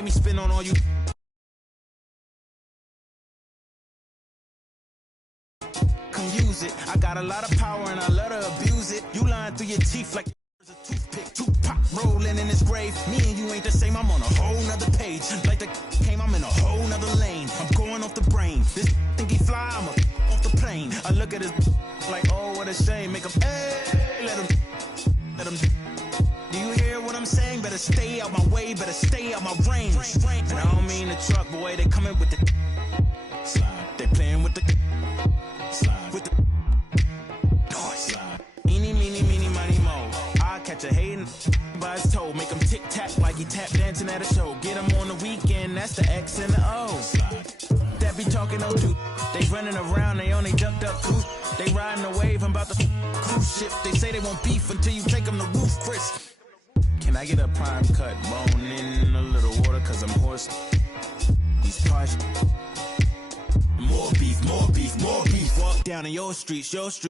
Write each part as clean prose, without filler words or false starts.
make me spin on all you. Come use it. I got a lot of power and I love to abuse it. You lying through your teeth like a toothpick. Tupac rolling in his grave. Me and you ain't the same. I'm on a whole nother page. Like the came, I'm in a whole nother lane. I'm going off the brain. This think he fly, I'm off the plane. I look at his like, oh, what a shame. Make him, hey, let him. Do you hear what I'm saying? Better stay out my way, better stay out my range. And I don't mean the truck, boy, they coming with the slide. They playing with the slide. With the noise. Eeny, meeny, meeny, miny, mo. I catch a hating by his toe. Make him tic-tac like he tap dancing at a show. Get him on the weekend, that's the X and the O. That be talking no dude. They running around, they only ducked up cool. They riding the wave, I'm about to cruise ship. They say they won't beef until you take them to roof, Chris. Can I get a prime cut bone in a little water? Cause I'm hoarse. These posh. More beef, more beef, more beef. Walk down in your streets, your street.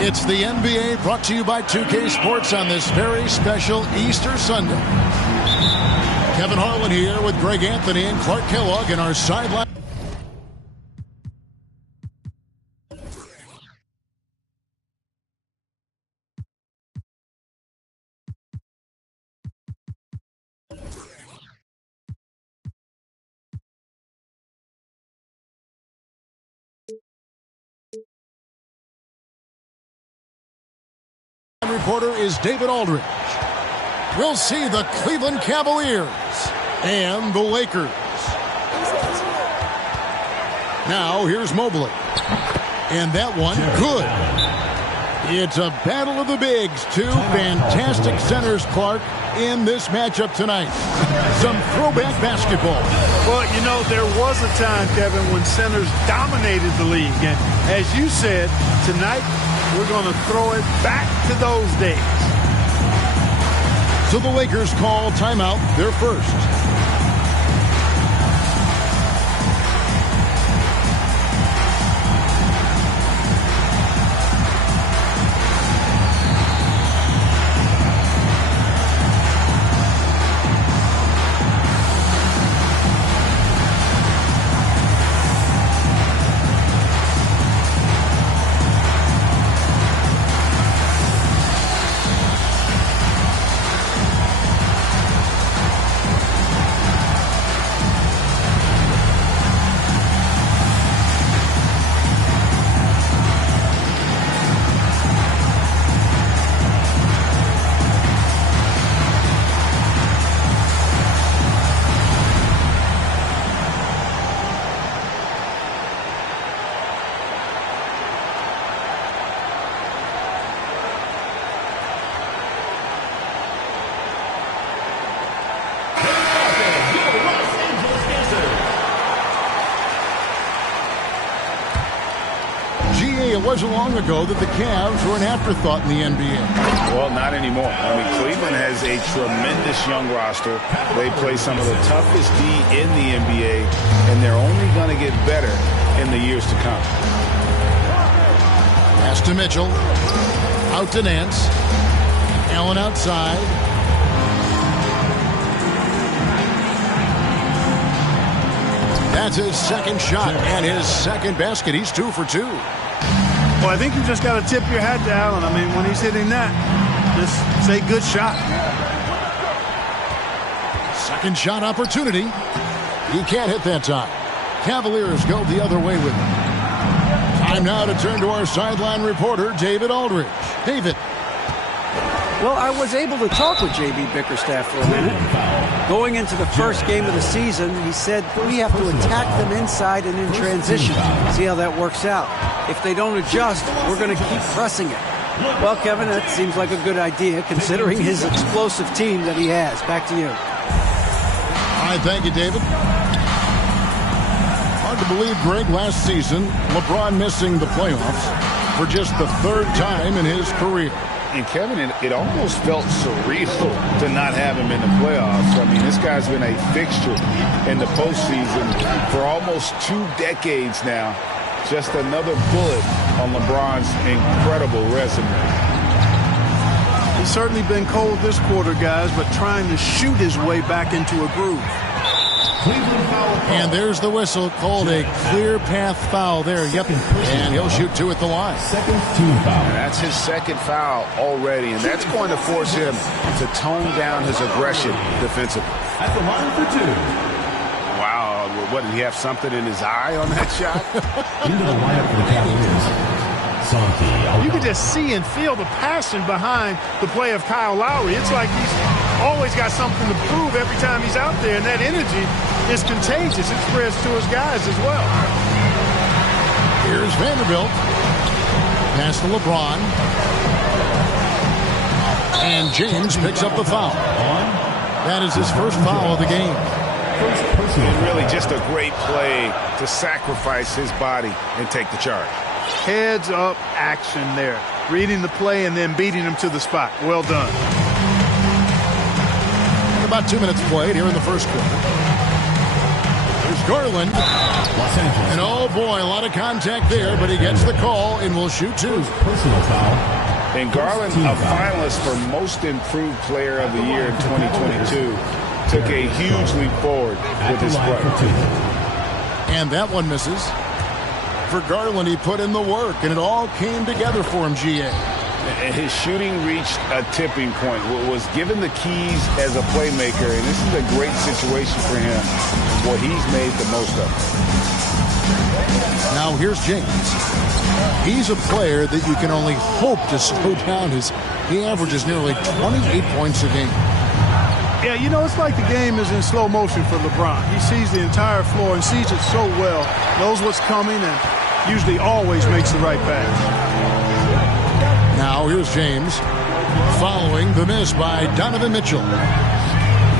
It's the NBA brought to you by 2K Sports on this very special Easter Sunday. Kevin Harlan here with Greg Anthony and Clark Kellogg in our sideline. Reporter is David Aldridge. We'll see the Cleveland Cavaliers and the Lakers. Now here's Mobley. And that one, good. It's a battle of the bigs. Two fantastic centers, Clark, in this matchup tonight. Some throwback basketball. Well, you know, there was a time, Kevin, when centers dominated the league. And as you said, tonight, we're going to throw it back to those days. So the Lakers call timeout, their first. It wasn't long ago that the Cavs were an afterthought in the NBA. Well, not anymore. I mean, Cleveland has a tremendous young roster. They play some of the toughest D in the NBA, and they're only going to get better in the years to come. Pass to Mitchell. Out to Nance. Allen outside. That's his second shot and his second basket. He's 2 for 2. Well, I think you just got to tip your hat to Allen. I mean, when he's hitting that, just say good shot. Second shot opportunity. He can't hit that time. Cavaliers go the other way with it. Time now to turn to our sideline reporter, David Aldridge. David. Well, I was able to talk with J.B. Bickerstaff for a minute. Going into the first game of the season, he said we have to attack them inside and in transition. See how that works out. If they don't adjust, we're going to keep pressing it. Well, Kevin, that seems like a good idea considering his explosive team that he has. Back to you. All right, thank you, David. Hard to believe, Greg, last season, LeBron missing the playoffs for just the third time in his career. And Kevin, it almost felt surreal to not have him in the playoffs. I mean, this guy's been a fixture in the postseason for almost 2 decades now. Just another bullet on LeBron's incredible resume. He's certainly been cold this quarter, guys, but trying to shoot his way back into a groove. And there's the whistle, called a clear path foul there. Yep, and he'll shoot 2 at the line. Second team foul. That's his second foul already, and that's going to force him to tone down his aggression defensively. At the line for 2. Wow, what, did he have something in his eye on that shot? Into the lineup for the Cavaliers. You can just see and feel the passion behind the play of Kyle Lowry. It's like he's always got something to prove every time he's out there, and that energy is contagious. It spreads to his guys as well. Here's Vanderbilt. Pass to LeBron. And James picks up the foul. That is his first foul of the game. And really just a great play to sacrifice his body and take the charge. Heads-up action there. Reading the play and then beating him to the spot. Well done. About 2 minutes played here in the first quarter. There's Garland. And oh boy, a lot of contact there, but he gets the call and will shoot 2. Personal foul. And Garland, a finalist for Most Improved Player of the Year in 2022, took a huge leap forward with his play. And that one misses. For Garland, he put in the work, and it all came together for him, GA. His shooting reached a tipping point, was given the keys as a playmaker, and this is a great situation for him. What he's made the most of. Now here's James. He's a player that you can only hope to slow down. He averages nearly 28 points a game. Yeah, you know, it's like the game is in slow motion for LeBron. He sees the entire floor and sees it so well, knows what's coming, and usually always makes the right pass. Now here's James following the miss by Donovan Mitchell.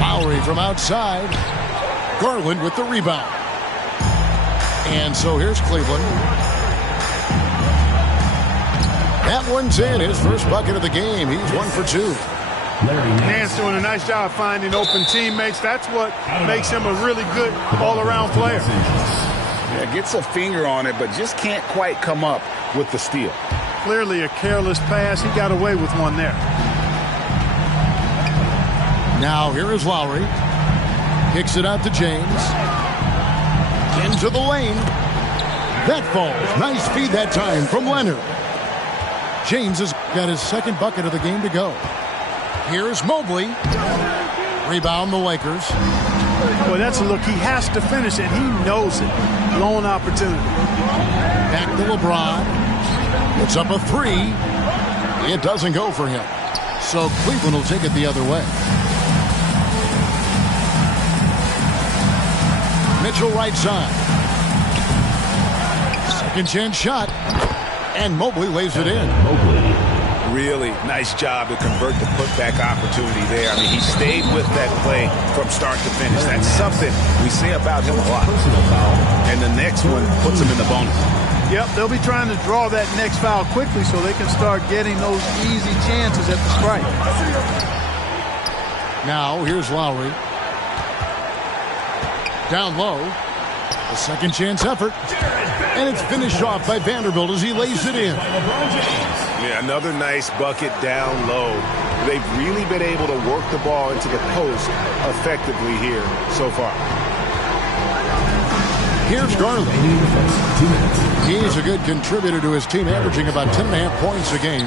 Lowry from outside. Garland with the rebound. And so here's Cleveland. That one's in, his first bucket of the game. He's 1 for 2. Nance doing a nice job finding open teammates. That's what makes him a really good all-around player. Yeah, gets a finger on it, but just can't quite come up with the steal. Clearly a careless pass. He got away with one there. Now here is Lowry. Kicks it out to James. Into the lane. That falls. Nice feed that time from Leonard. James has got his second bucket of the game to go. Here's Mobley. Rebound the Lakers. Boy, that's a look. He has to finish it. He knows it. Lone opportunity. Back to LeBron. Puts up a 3. It doesn't go for him. So Cleveland will take it the other way. Mitchell right side. Second chance shot. And Mobley lays it in. Really nice job to convert the putback opportunity there. I mean, he stayed with that play from start to finish. That's something we say about him a lot. And the next one puts him in the bonus. Yep, they'll be trying to draw that next foul quickly so they can start getting those easy chances at the strike. Now, here's Lowry. Down low. A second chance effort. And it's finished off by Vanderbilt as he lays it in. Yeah, another nice bucket down low. They've really been able to work the ball into the post effectively here so far. Here's Garland. He's a good contributor to his team, averaging about 10.5 points a game.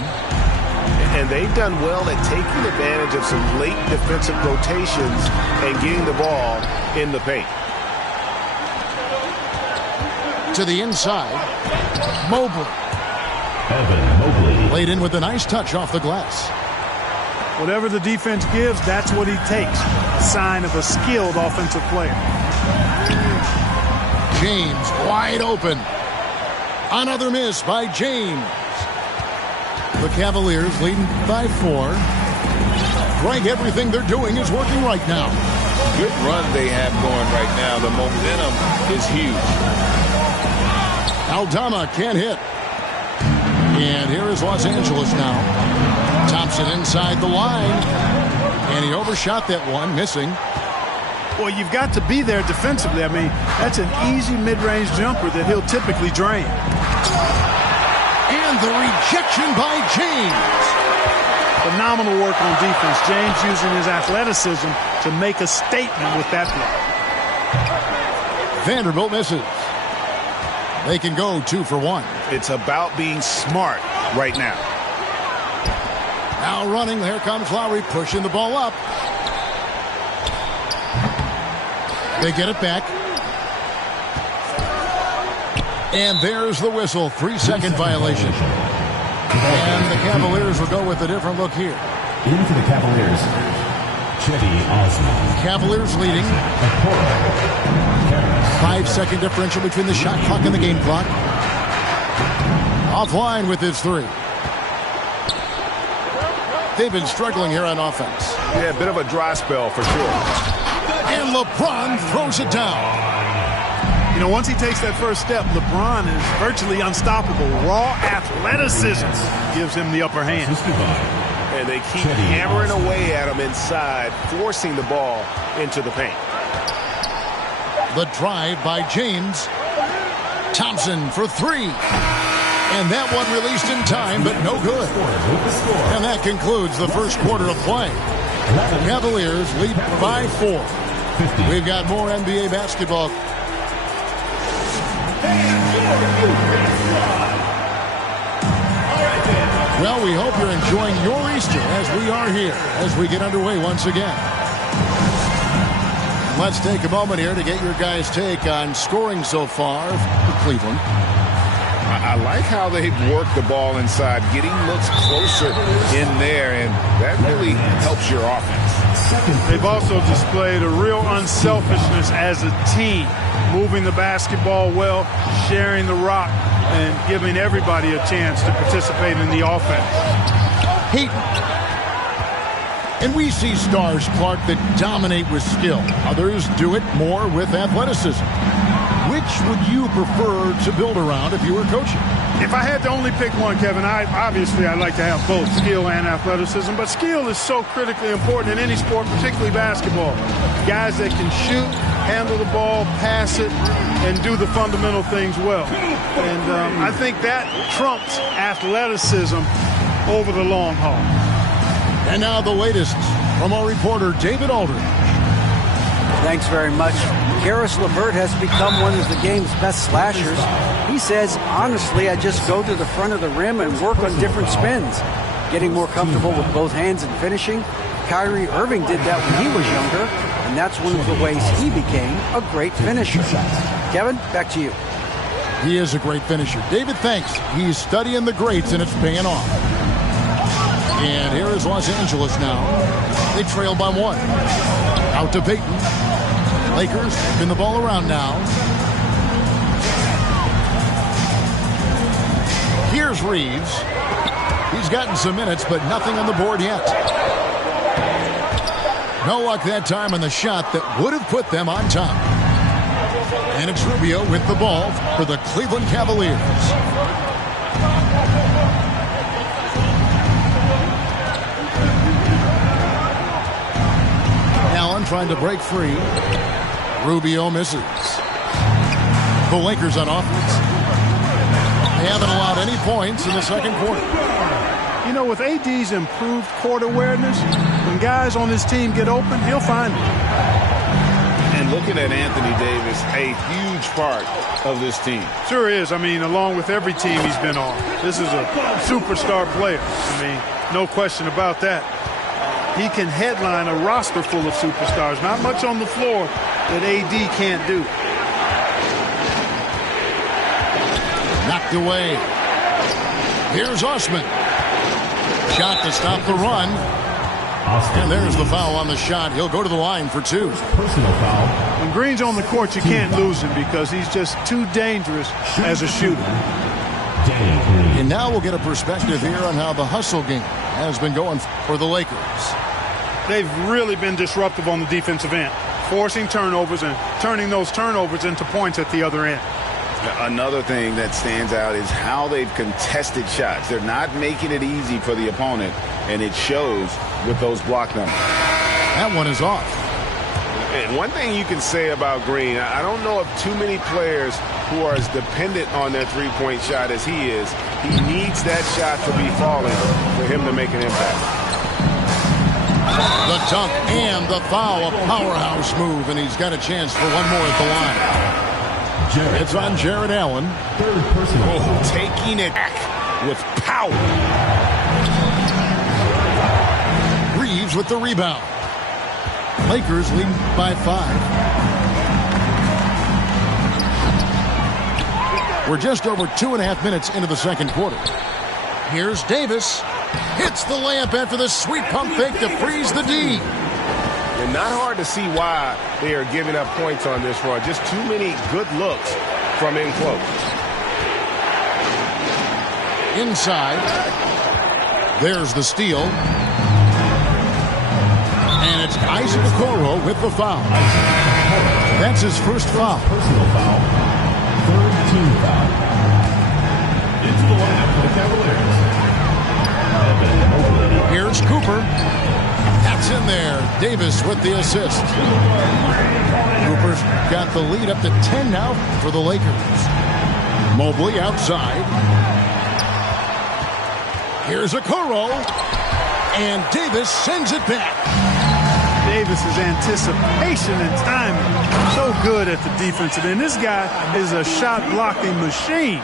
And they've done well at taking advantage of some late defensive rotations and getting the ball in the paint. To the inside. Mobley. Evan Mobley. Played in with a nice touch off the glass. Whatever the defense gives, that's what he takes. A sign of a skilled offensive player. James wide open. Another miss by James. The Cavaliers leading by 4. Greg, everything they're doing is working right now. Good run they have going right now. The momentum is huge. Aldama can't hit. And here is Los Angeles now. Thompson inside the line. And he overshot that one, missing. Well, you've got to be there defensively. I mean, that's an easy mid-range jumper that he'll typically drain. And the rejection by James. Phenomenal work on defense. James using his athleticism to make a statement with that block. Vanderbilt misses. They can go 2 for 1. It's about being smart right now. Now running, here comes Lowry pushing the ball up. They get it back. And there's the whistle. 3-second violation. And the Cavaliers will go with a different look here. Into the Cavaliers, Cedi Osman. Cavaliers leading. 5-second differential between the shot clock and the game clock. Offline with his 3. They've been struggling here on offense. Yeah, a bit of a dry spell for sure. And LeBron throws it down. You know, once he takes that first step, LeBron is virtually unstoppable. Raw athleticism gives him the upper hand. And they keep hammering away at him inside, forcing the ball into the paint. The drive by James. Thompson for 3. And that one released in time, but no good. And that concludes the first quarter of play. The Cavaliers lead by 4. We've got more NBA basketball. Well, we hope you're enjoying your Easter as we are here, as we get underway once again. Let's take a moment here to get your guys' take on scoring so far for Cleveland. I like how they've worked the ball inside, getting looks closer in there, and that really helps your offense. They've also displayed a real unselfishness as a team, moving the basketball well, sharing the rock, and giving everybody a chance to participate in the offense. And we see stars, Clark, that dominate with skill. Others do it more with athleticism. Which would you prefer to build around if you were coaching? If I had to only pick one, Kevin, I'd like to have both skill and athleticism. But skill is so critically important in any sport, particularly basketball. Guys that can shoot, handle the ball, pass it, and do the fundamental things well. And I think that trumps athleticism over the long haul. And now the latest from our reporter, David Aldridge. Thanks very much. Karis LeVert has become one of the game's best slashers. He says, honestly, I just go to the front of the rim and work on different spins. Getting more comfortable with both hands and finishing. Kyrie Irving did that when he was younger, and that's one of the ways he became a great finisher. Kevin, back to you. He is a great finisher. David, thanks. He's studying the greats, and it's paying off. And here is Los Angeles now. They trail by 1. Out to Peyton. Lakers spin the ball around now. Here's Reeves. He's gotten some minutes, but nothing on the board yet. No luck that time on the shot that would have put them on top. And it's Rubio with the ball for the Cleveland Cavaliers. Allen trying to break free. Rubio misses. The Lakers on offense. They haven't allowed any points in the second quarter. You know, with AD's improved court awareness, when guys on his team get open, he'll find them. And looking at Anthony Davis, a huge part of this team. Sure is. I mean, along with every team he's been on. This is a superstar player. I mean, no question about that. He can headline a roster full of superstars. Not much on the floor that AD can't do. Knocked away. Here's Osman. Shot to stop the run. And there's the foul on the shot. He'll go to the line for 2. Personal foul. When Green's on the court, you can't lose him because he's just too dangerous as a shooter. And now we'll get a perspective here on how the hustle game has been going for the Lakers. They've really been disruptive on the defensive end, forcing turnovers and turning those turnovers into points at the other end. Another thing that stands out is how they've contested shots. They're not making it easy for the opponent, and it shows with those block numbers. That one is off. And one thing you can say about Green, I don't know of too many players who are as dependent on their three-point shot as he is. He needs that shot to be falling for him to make an impact. The dunk and the foul, a powerhouse move, and he's got a chance for one more at the line. It's on Jared Allen. Third personal. Oh, taking it back with power. Reeves with the rebound. Lakers lead by 5. We're just over 2.5 minutes into the second quarter. Here's Davis. Hits the layup after the sweet pump fake to freeze the D. And not hard to see why they are giving up points on this run. Just too many good looks from in close. Inside. There's the steal. And it's Isaac Okoro with the foul. That's his first foul. Personal foul. Third team foul. Into the lineup for the Cavaliers. Here's Cooper. That's in there. Davis with the assist. Cooper's got the lead up to 10 now for the Lakers. Mobley outside. Here's Okoro. And Davis sends it back. Davis's anticipation and timing so good at the defensive end. This guy is a shot-blocking machine.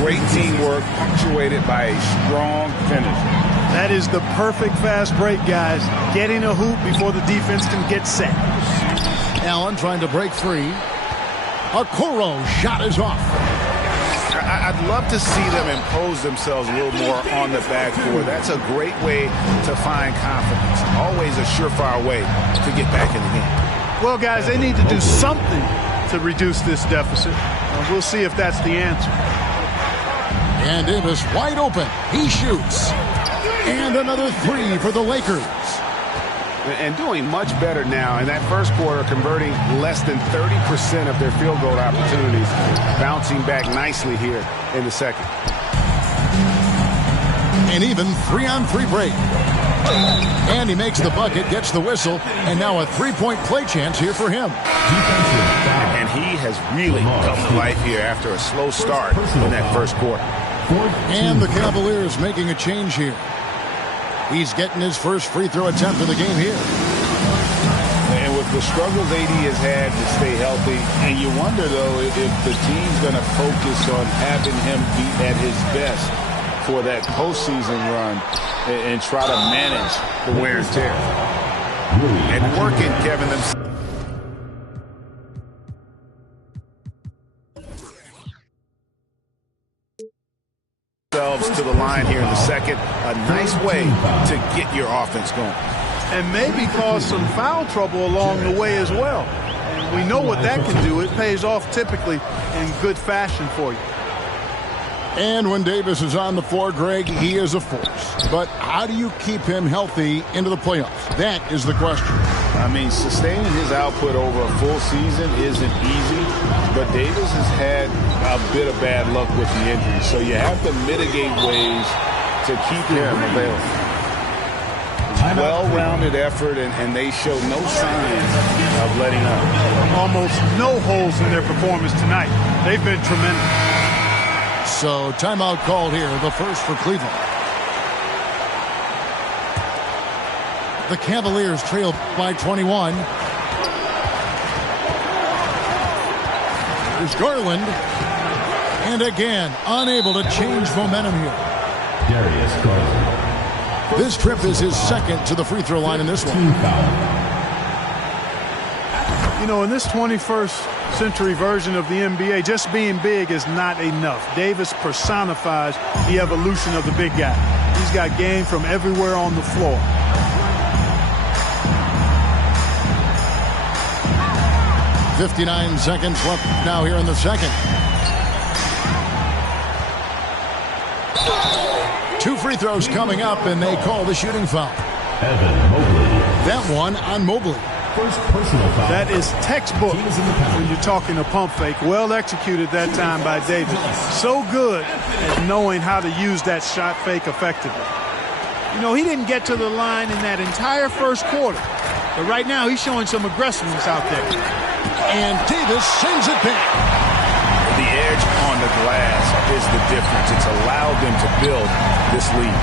Great teamwork punctuated by a strong finish. That is the perfect fast break, guys. Getting a hoop before the defense can get set. Allen trying to break free. Okoro shot is off. I'd love to see them impose themselves a little more on the backboard. That's a great way to find confidence. Always a surefire way to get back in the game. Well, guys, they need to do something to reduce this deficit. We'll see if that's the answer. And Davis wide open. He shoots. And another three for the Lakers. And doing much better now in that first quarter, converting less than 30% of their field goal opportunities, bouncing back nicely here in the second. An even 3-on-3 break. And he makes the bucket, gets the whistle, and now a three-point play chance here for him. And he has really come to life here after a slow start in that first quarter. And the Cavaliers making a change here. He's getting his first free throw attempt of the game here. And with the struggles AD has had to stay healthy, and you wonder, though, if the team's going to focus on having him be at his best for that postseason run and try to manage the wear and tear. And working, Kevin, themselves to the line here in the second. A nice way to get your offense going. And maybe cause some foul trouble along the way as well. And we know what that can do. It pays off typically in good fashion for you. And when Davis is on the floor, Greg, he is a force. But how do you keep him healthy into the playoffs? That is the question. I mean, sustaining his output over a full season isn't easy, but Davis has had a bit of bad luck with the injury. So you have to mitigate ways to keep him available. Well-rounded effort, and they show no signs of letting up. Almost no holes in their performance tonight. They've been tremendous. So timeout called here, the first for Cleveland. The Cavaliers trail by 21. There's Garland. And again, unable to change momentum here. Darius Garland. This trip is his second to the free throw line in this one. You know, in this 21st century version of the NBA, just being big is not enough. Davis personifies the evolution of the big guy. He's got game from everywhere on the floor. .59 seconds left now here in the second. Two free throws coming up, and they call the shooting foul. Evan Mobley. That one on Mobley. First personal foul. That is textbook when you're talking a pump fake. Well executed that time by Davis. So good at knowing how to use that shot fake effectively. You know, he didn't get to the line in that entire first quarter. But right now, he's showing some aggressiveness out there. And Davis sends it back. The edge on the glass is the difference. It's allowed them to build this lead.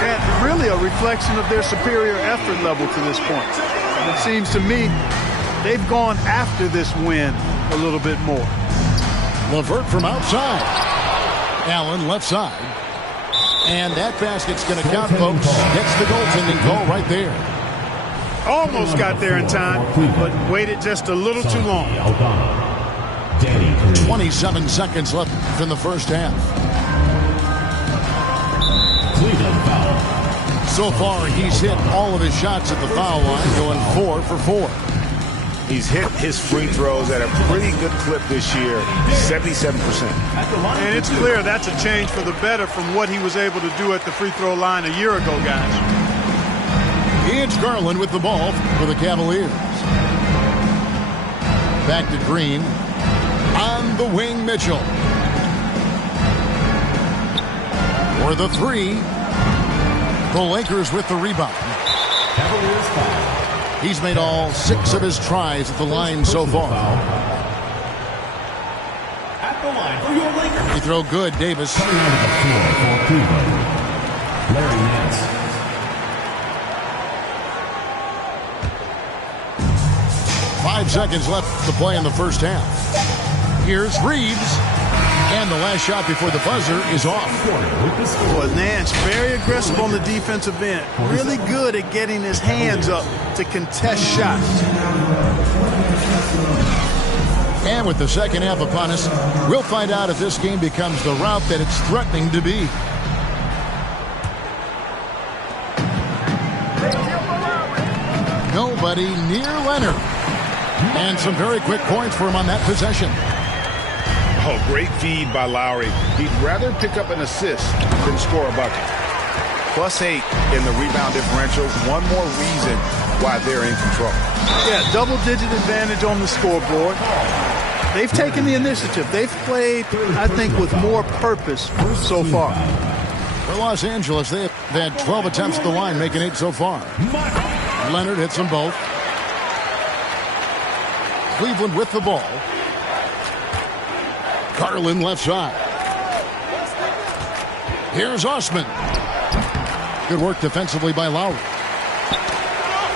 And really a reflection of their superior effort level to this point. And it seems to me they've gone after this win a little bit more. LeVert from outside. Allen left side. And that basket's going to count, folks. Gets the goaltending call right there. Almost got there in time, but waited just a little too long. 27 seconds left in the first half. So far, he's hit all of his shots at the foul line, going 4 for 4. He's hit his free throws at a pretty good clip this year, 77%. And it's clear that's a change for the better from what he was able to do at the free throw line a year ago, guys. It's Garland with the ball for the Cavaliers. Back to Green. On the wing, Mitchell. For the three. The Lakers with the rebound. Cavaliers foul. He's made all 6 of his tries at the line so far. At the line for your Lakers. He throw good, Davis. Coming out of the floor for Cleveland, Larry Nance. 5 seconds left to play in the first half. Here's Reeves. And the last shot before the buzzer is off. Well, Nance, very aggressive on the defensive end. Really good at getting his hands up to contest shots. And with the second half upon us, we'll find out if this game becomes the route that it's threatening to be. Nobody near Leonard. And some very quick points for him on that possession. Oh, great feed by Lowry. He'd rather pick up an assist than score a bucket. +8 in the rebound differential. One more reason why they're in control. Yeah, double-digit advantage on the scoreboard. They've taken the initiative. They've played, I think, with more purpose so far. For Los Angeles, they've had 12 attempts at the line, making 8 so far. Leonard hits them both. Cleveland with the ball. Garland left side. Here's Osman. Good work defensively by Lowry.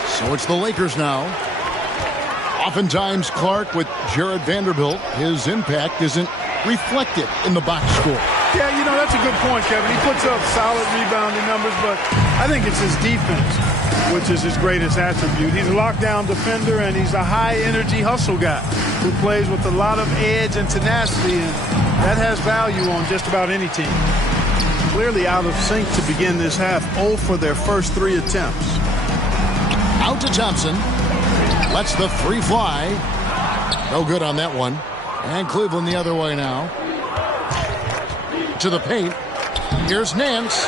So it's the Lakers now. Oftentimes Clark with Jared Vanderbilt, his impact isn't reflected in the box score. Yeah, you know, that's a good point, Kevin. He puts up solid rebounding numbers, but I think it's his defense, which is his greatest attribute. He's a lockdown defender, and he's a high-energy hustle guy who plays with a lot of edge and tenacity, and that has value on just about any team. Clearly out of sync to begin this half, 0 for their first 3 attempts. Out to Thompson. Lets the 3 fly. No good on that one. And Cleveland the other way now. To the paint. Here's Nance.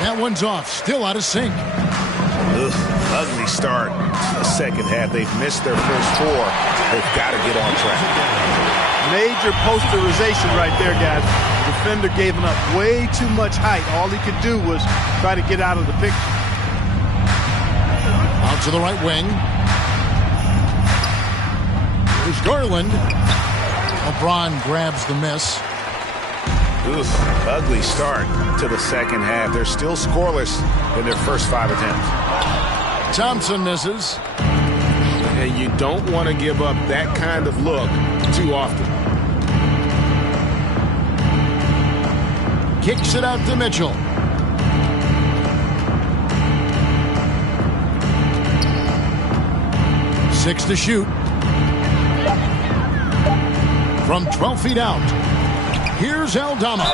That one's off. Still out of sync. Ugly start to the second half. They've missed their first 4. They've got to get on track. Major posterization right there, guys. The defender gave him up way too much height. All he could do was try to get out of the picture. Out to the right wing. Here's Garland. LeBron grabs the miss. Ugly start to the second half. They're still scoreless in their first 5 attempts. Thompson misses. And you don't want to give up that kind of look too often. Kicks it out to Mitchell. Six to shoot. From 12 feet out. Here's Aldama.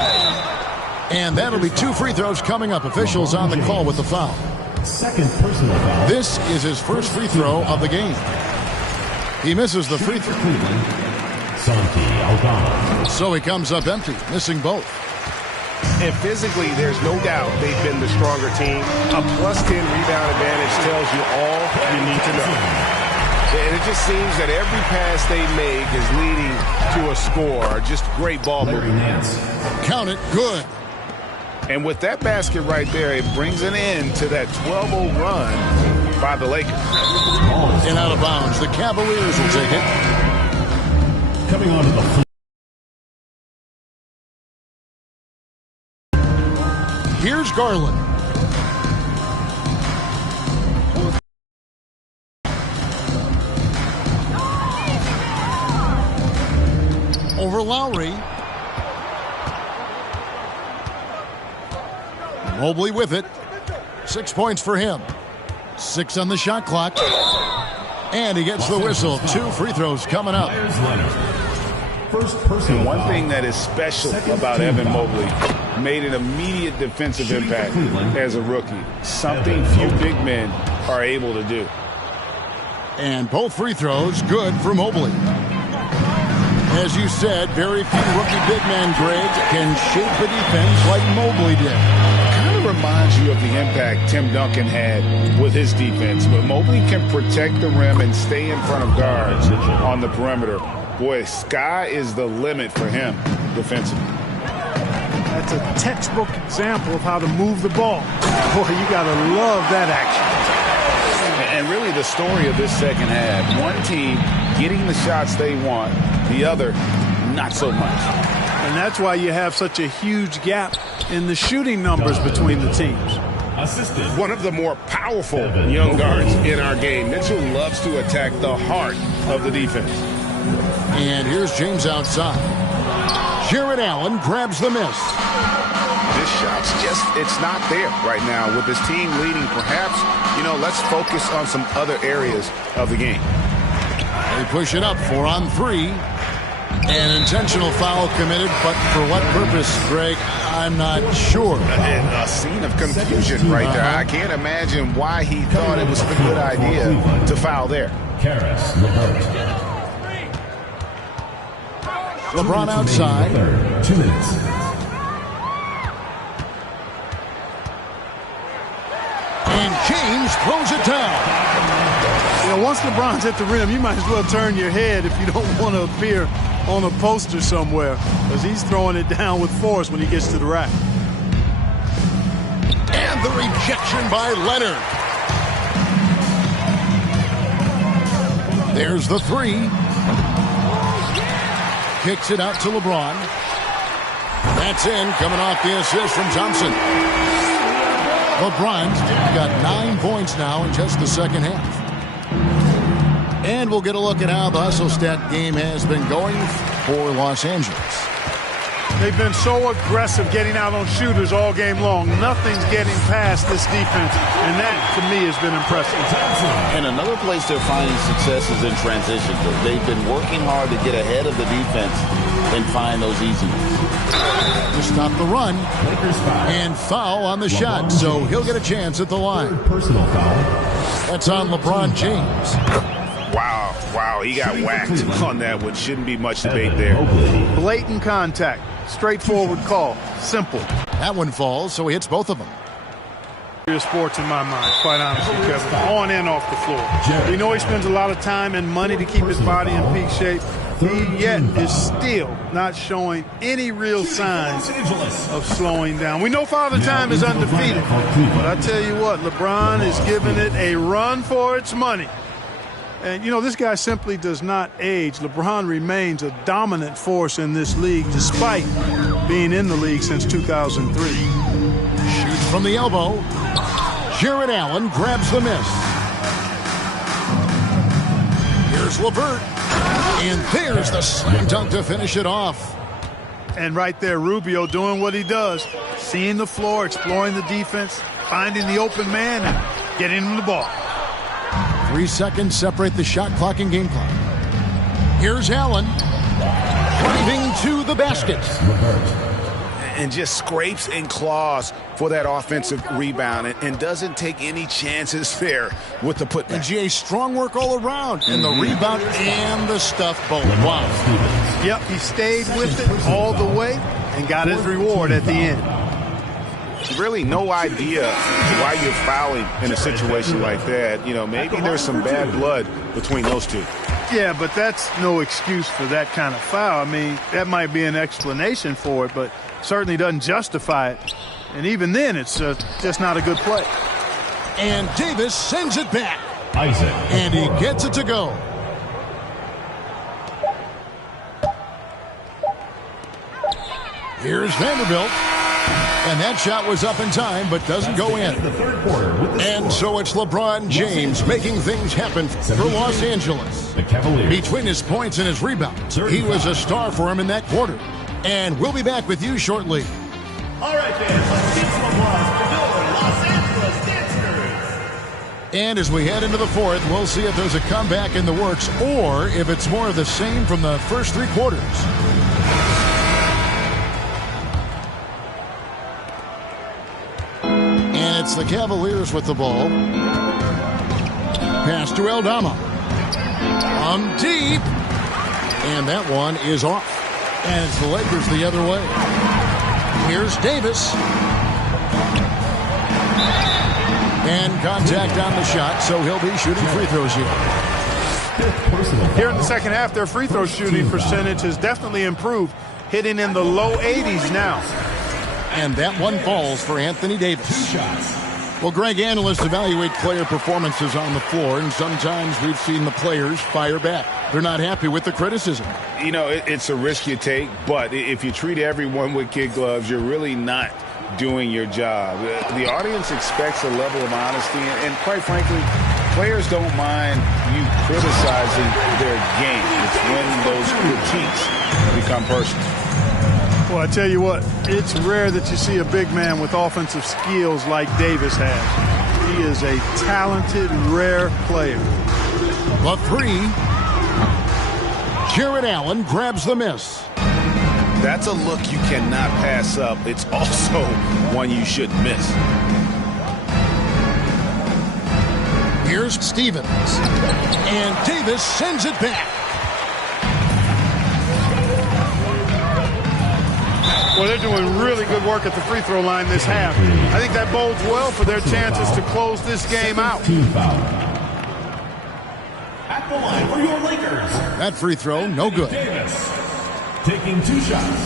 And that'll be 2 free throws coming up. Officials on the call with the foul. Second personal foul. This is his first free throw of the game. He misses the free throw. Santi Aldama. So he comes up empty, missing both. And physically, there's no doubt they've been the stronger team. A +10 rebound advantage tells you all you need to know. And it just seems that every pass they make is leading to a score. Just great ball movement. Count it, good. And with that basket right there, it brings an end to that 12-0 run by the Lakers. And out of bounds, the Cavaliers will take it. Coming onto the floor. Here's Garland. Over Lowry. Mobley with it. 6 points for him. 6 on the shot clock. And he gets the whistle. 2 free throws coming up. And one thing that is special about Evan Mobley, made an immediate defensive impact as a rookie. Something few big men are able to do. And both free throws good for Mobley. As you said, very few rookie big men, Greg, can shape a defense like Mobley did. Kind of reminds you of the impact Tim Duncan had with his defense. But Mobley can protect the rim and stay in front of guards on the perimeter. Boy, sky is the limit for him defensively. That's a textbook example of how to move the ball. Boy, you got to love that action. And really the story of this second half, one team getting the shots they want, the other not so much. And that's why you have such a huge gap in the shooting numbers between the teams. One of the more powerful young guards in our game. Mitchell loves to attack the heart of the defense. And here's James outside. Jared Allen grabs the miss. This shot's it's not there right now. With his team leading, perhaps, let's focus on some other areas of the game. They push it up 4 on 3. An intentional foul committed, but for what purpose, Greg? I'm not sure. A scene of confusion right there. I can't imagine why he thought it was a good idea to foul there. LeBron outside. 2 minutes. And James throws it down. Once LeBron's at the rim, you might as well turn your head if you don't want to appear on a poster somewhere, because he's throwing it down with force when he gets to the rack. And the rejection by Leonard. There's the 3. Kicks it out to LeBron. That's in, coming off the assist from Thompson. LeBron's got 9 points now in just the second half. And we'll get a look at how the hustle stat game has been going for Los Angeles. They've been so aggressive getting out on shooters all game long. Nothing's getting past this defense, and that, to me, has been impressive. And another place they're finding success is in transition. They've been working hard to get ahead of the defense and find those easy ones. To stop the run, and foul on the shot, so he'll get a chance at the line. Personal foul. That's on LeBron James. Wow, he got whacked on that one. Shouldn't be much debate there. Blatant contact. Straightforward call. Simple. That one falls, so he hits both of them. Sports in my mind, quite honestly, Kevin. On and off the floor. You know he spends a lot of time and money to keep his body in peak shape. He yet is still not showing any real signs of slowing down. We know Father Time is undefeated, but I tell you what, LeBron is giving it a run for its money. And, this guy simply does not age. LeBron remains a dominant force in this league despite being in the league since 2003. Shoots from the elbow. Jared Allen grabs the miss. Here's LeVert. And there's the slam dunk to finish it off. And right there, Rubio doing what he does. Seeing the floor, exploring the defense, finding the open man, and getting him the ball. 3 seconds separate the shot clock and game clock. Here's Allen. Driving to the basket. And just scrapes and claws for that offensive rebound and doesn't take any chances there with the putback. And GA, strong work all around. And the rebound and the stuff both. Wow. Yep, he stayed with it all the way and got his reward at the end. Really no idea why you're fouling in a situation like that. Maybe there's some bad blood between those two. Yeah, but that's no excuse for that kind of foul. I mean, that might be an explanation for it, but certainly doesn't justify it. And even then, it's just not a good play. And Davis sends it back. Isaac. And he gets it to go. Here's Vanderbilt. And that shot was up in time, but doesn't go in. The third quarter with the And so it's LeBron James making things happen for Los Angeles. The Cavaliers. Between his points and his rebounds, he was a star for him in that quarter. And we'll be back with you shortly. All right, fans, let's give some applause for your Los Angeles Dancers. And as we head into the fourth, we'll see if there's a comeback in the works or if it's more of the same from the first three quarters. And it's the Cavaliers with the ball. Pass to Aldama. From deep. And that one is off. And it's the Lakers the other way. Here's Davis. And contact on the shot, so he'll be shooting free throws here. Here in the second half, their free throw shooting percentage has definitely improved, hitting in the low 80s now. And that one falls for Anthony Davis. Well, Greg, analysts evaluate player performances on the floor, and sometimes we've seen the players fire back. They're not happy with the criticism. You know, it's a risk you take, but if you treat everyone with kid gloves, you're really not doing your job. The audience expects a level of honesty, and quite frankly, players don't mind you criticizing their game. It's when those critiques become personal. Well, I tell you what, it's rare that you see a big man with offensive skills like Davis has. He is a talented, rare player. The three. Jared Allen grabs the miss. That's a look you cannot pass up. It's also one you shouldn't miss. Here's Stevens. And Davis sends it back. Well, they're doing really good work at the free throw line this half. I think that bodes well for their chances to close this game out. At the line for your Lakers. That free throw, no good. Davis taking 2 shots.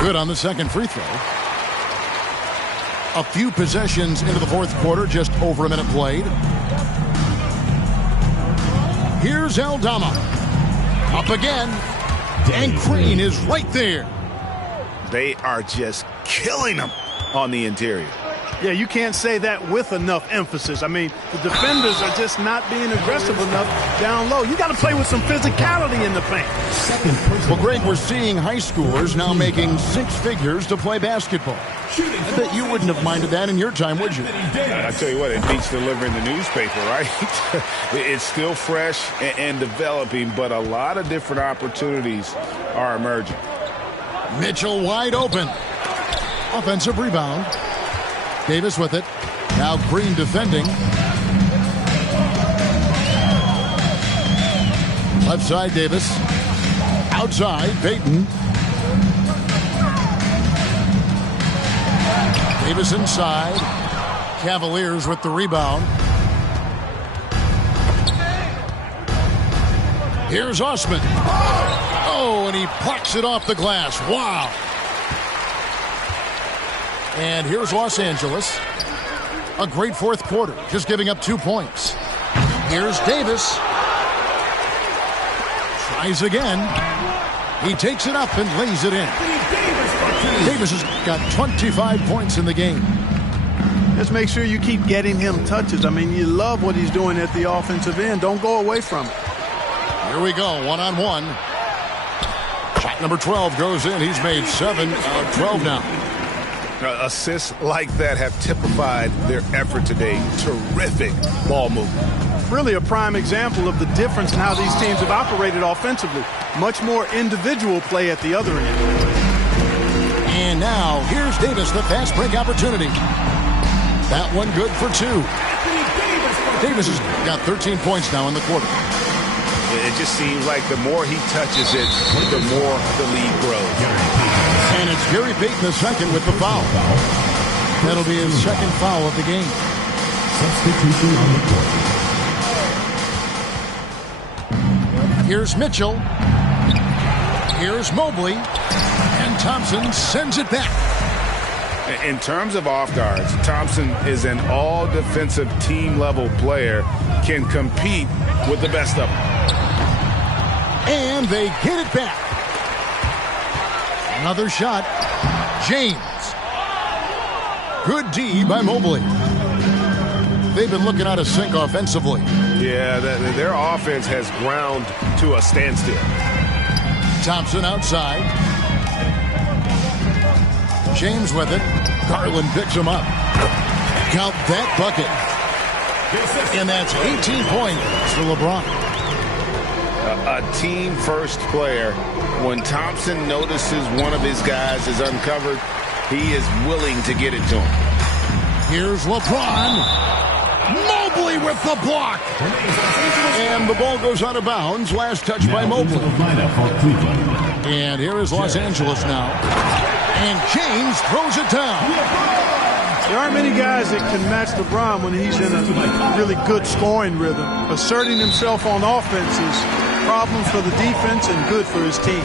Good on the second free throw. A few possessions into the fourth quarter, just over a minute played. Here's Aldama. Up again. And Crane is right there. They are just killing them on the interior. Yeah, you can't say that with enough emphasis. I mean, the defenders are just not being aggressive enough down low. You got to play with some physicality in the paint. Well, Greg, we're seeing high schoolers now making 6 figures to play basketball. I bet you wouldn't have minded that in your time, would you? I tell you what, it beats delivering the newspaper, right? It's still fresh and developing, but a lot of different opportunities are emerging. Mitchell wide open. Offensive rebound. Davis with it. Now Green defending. Left side, Davis. Outside, Payton. Davis inside. Cavaliers with the rebound. Here's Osman. Oh, and he plucks it off the glass. Wow. And here's Los Angeles. A great fourth quarter, just giving up 2 points. Here's Davis. Tries again. He takes it up and lays it in. Davis has got 25 points in the game. Just make sure you keep getting him touches. I mean, you love what he's doing at the offensive end. Don't go away from it. Here we go, one-on-one. Shot number 12 goes in. He's made 7 out of 12 now. Assists like that have typified their effort today. Terrific ball movement. Really a prime example of the difference in how these teams have operated offensively. Much more individual play at the other end. And now, here's Davis, the fast break opportunity. That one good for 2. Davis has got 13 points now in the quarter. It just seems like the more he touches it, the more the lead grows. And it's Gary Payton II with the foul. That'll be his second foul of the game. Substitution on the court. Here's Mitchell. Here's Mobley. And Thompson sends it back. In terms of off guards, Thompson is an all-defensive team-level player, can compete with the best of them. And they get it back. Another shot. James. Good D by Mobley. They've been looking out of sync offensively. Yeah, their offense has ground to a standstill. Thompson outside. James with it. Garland picks him up. Count that bucket. And that's 18 points for LeBron. A team-first player. When Thompson notices one of his guys is uncovered, he is willing to get it to him. Here's LeBron. Mobley with the block. And the ball goes out of bounds. Last touch by Mobley. And here is Los Angeles now. And James throws it down. There aren't many guys that can match LeBron when he's in a really good scoring rhythm. Asserting himself on offense is problems for the defense and good for his team.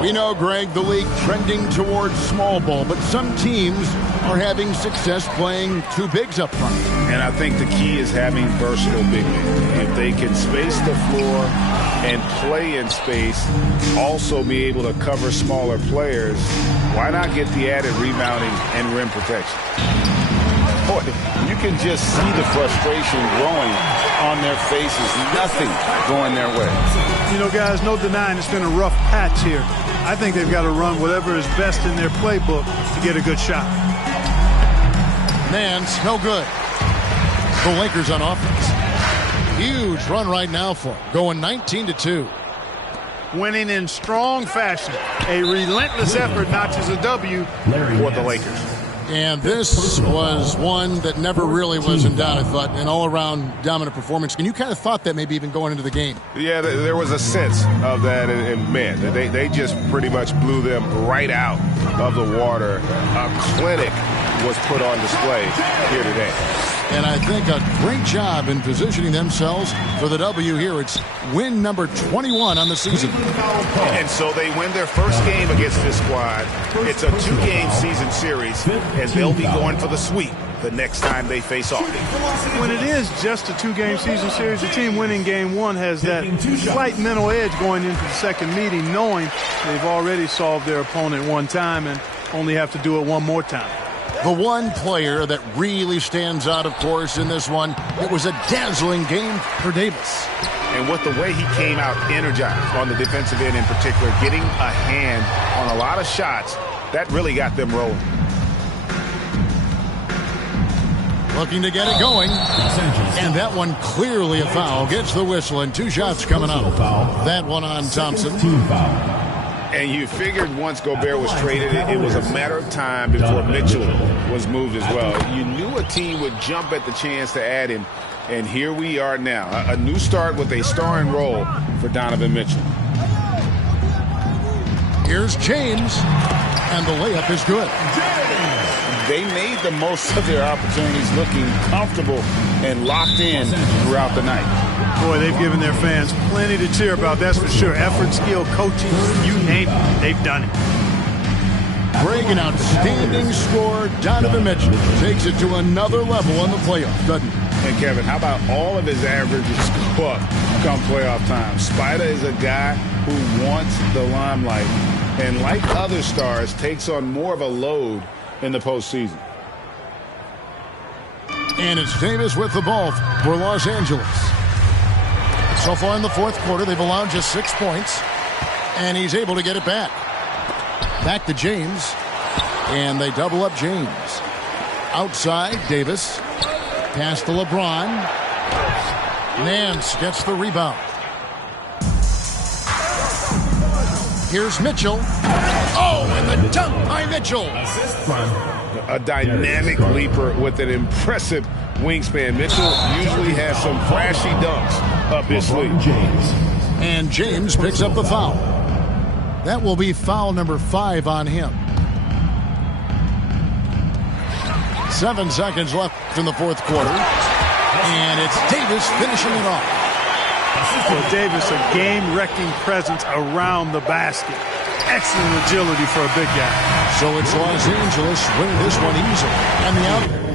We know, Greg, the league trending towards small ball, but some teams are having success playing two bigs up front. And I think the key is having versatile big men. If they can space the floor and play in space, also be able to cover smaller players, why not get the added rebounding and rim protection? Boy, you can just see the frustration growing on their faces. Nothing going their way. You know, guys, no denying it's been a rough patch here. I think they've got to run whatever is best in their playbook to get a good shot. Nance, no good. The Lakers on offense. Huge run right now for them, going 19-2. Winning in strong fashion. A relentless effort notches a W for the Lakers. And this was one that never really was in doubt, I thought, an all-around dominant performance. And you kind of thought that maybe even going into the game. Yeah, there was a sense of that, and man, they just pretty much blew them right out of the water. A clinic was put on display here today. And I think a great job in positioning themselves for the W here. It's win number 21 on the season. And so they win their first game against this squad. It's a two-game season series, and they'll be going for the sweep the next time they face off. When it is just a two-game season series, the team winning game one has that slight mental edge going into the second meeting, knowing they've already solved their opponent one time and only have to do it one more time. The one player that really stands out, of course, in this one, it was a dazzling game for Davis. And with the way he came out energized on the defensive end in particular, getting a hand on a lot of shots, that really got them rolling. Looking to get it going. And that one clearly a foul. Gets the whistle and two shots coming up. That one on Thompson. And you figured once Gobert was traded, it was a matter of time before Mitchell was moved as well. You knew a team would jump at the chance to add him, and here we are now. A new start with a starring role for Donovan Mitchell. Here's James, and the layup is good. They made the most of their opportunities, looking comfortable and locked in throughout the night. Boy, they've given their fans plenty to cheer about, that's for sure. Effort, skill, coaching, you name it, they've done it. Greg, an outstanding scorer. Donovan Mitchell takes it to another level in the playoffs, doesn't he? And Kevin, how about all of his averages go up come playoff time? Spider is a guy who wants the limelight, and like other stars, takes on more of a load in the postseason. And it's Davis with the ball for Los Angeles. So far in the fourth quarter, they've allowed just 6 points, and he's able to get it back. Back to James, and they double up James. Outside, Davis. Pass to LeBron. Nance gets the rebound. Here's Mitchell. Oh, and the dunk by Mitchell. A dynamic leaper with an impressive wingspan. Mitchell usually has some flashy dunks up his sleeve. And James picks up the foul. That will be foul number 5 on him. 7 seconds left in the fourth quarter. And it's Davis finishing it off. For Davis, a game-wrecking presence around the basket. Excellent agility for a big guy. So it's Los Angeles winning this one easily. And the out.